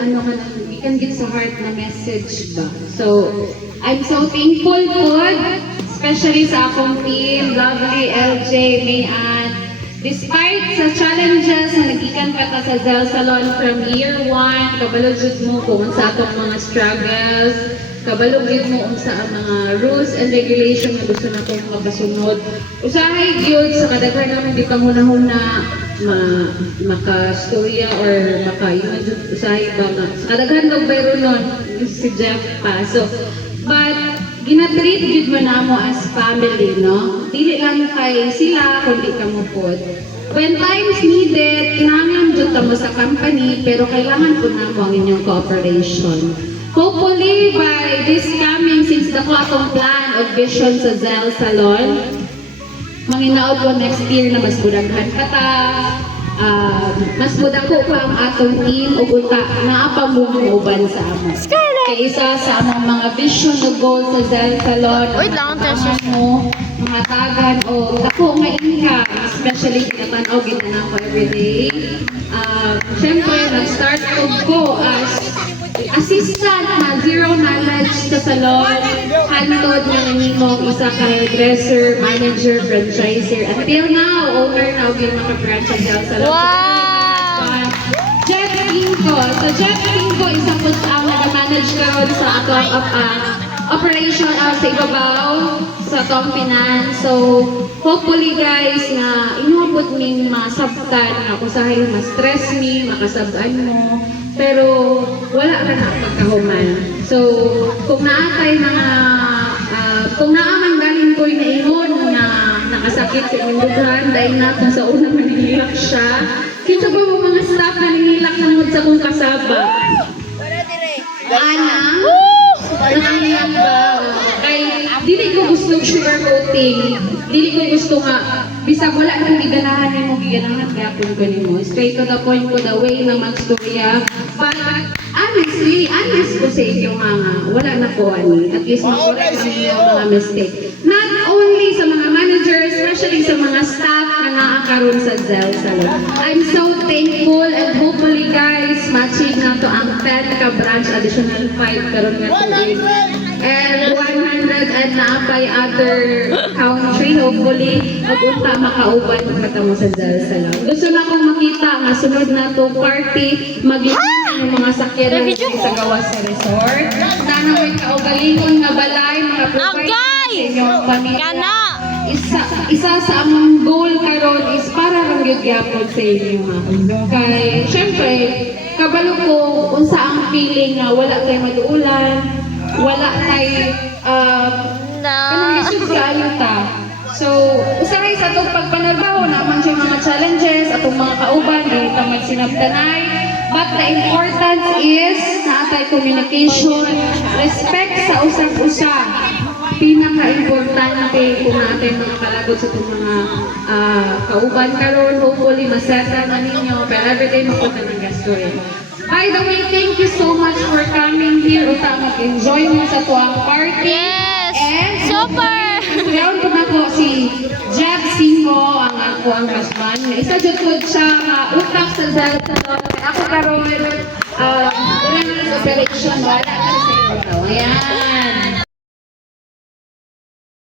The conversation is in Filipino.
ano ka na, we can get sa heart na message ba. So, I'm so thankful po, especially sa akong team, Lovely, LJ, Mayan. Despite sa challenges na nagikan ka ta sa Zell Salon from year 1, kabalo jud mo kung sa atong mga struggles, kabalo jud mo unsa ang mga rules and regulation na gusto natong mapasunod. Usahay gyud sa kadaghan naman di panghuna-huna maka-storya or maka-yun jud usahay ba nga. Sa kadaghan og bayro nun si Jeff pa. So, but ginatreat gid mo na mo as family, no? Dili lang kay sila kundi kamo pod. When times needed, kinahanglan jud ta mo sa company pero kailangan po na mo ang inyong cooperation. Hopefully by this coming since the atong plan of vision sa Zell Salon, manginaot po next year na mas budaghan pa ta. Mas mudako pa ang atong team ug unta naa pa mo uban sa amo. Kay isa sa among mga vision ug goal sa Zell Salon, mo mga tagan o dako nga income, especially kinatanaw ginana ko everyday. Siyempre, nag-start ko as assistant na zero knowledge sa salon, hantod na nanimong isa ka hairdresser, manager, franchisor. Until now, owner na og yung mga franchise sa salon. Wow! Jeff Kinko. So Jeff Kinko, isa po ang nag-manage karon sa atong operation sa ibabaw sa atong finance. So hopefully guys na inuabot ning masabtan na kung sahay ma-stress mi, makasabtan mo. Pero wala ka na pagkahuman. So kung naatay mga kung naaman galing ko'y naingon na nakasakit sa inyong dughan dahil na kung sa unang manihilak siya, kinsa ba mo mga staff na nihilak na sa kong kasaba? Ana? Nangangiyak ba? Kay, dili ko gusto sugarcoating. Dili ko gusto nga, bisag wala nang giganahan mo, giganahan kaya po ko nimo. Straight to the point ko, the way na magstorya. But, honest ko sa inyo mga, wala na po ani. At least makorek ang inyong mga mistake. Not only sa mga managers, especially sa mga staff na naakaroon sa Zell Salon. I'm so thankful and hopefully guys, ma-achieve na to ang 10 ka branch, additional 5 karon nga tuig. And 100 and naapay other country, hopefully, mag-unta makauban magkatamo sa Zell Salon. Gusto na akong makita nga sunod na to party, mag-iwan ng mga sakyan na sa gawas sa resort. Sana may kaugalingon nga balay, mga provide sa inyong pamilya. Isa sa among goal karon is para lang gyapon sa inyo ha. Kay syempre kabalo ko unsa ang feeling nga wala tay maduulan, wala tay kanang isud kaayo ta. So usahay sa atong pagpanarbaho na man siya mga challenges atong mga kauban dili ta magsinabtanay. But the importance is na atay communication, respect sa usag-usa. Pinaka-importante kung natin mga kalagod sa itong mga kauban karon, hopefully maseta na ninyo, pero everyday mapunta ng gastoy. By the way, thank you so much for coming here. Uta mag-enjoy mo sa tuwang party. Yes! And Super! ngayon ko na po si Jeff Singo, ang ako ang husband. Isa dyan po siya utak sa Zell Salon. Ako karon, operation, wala ka sa ito. Ayan.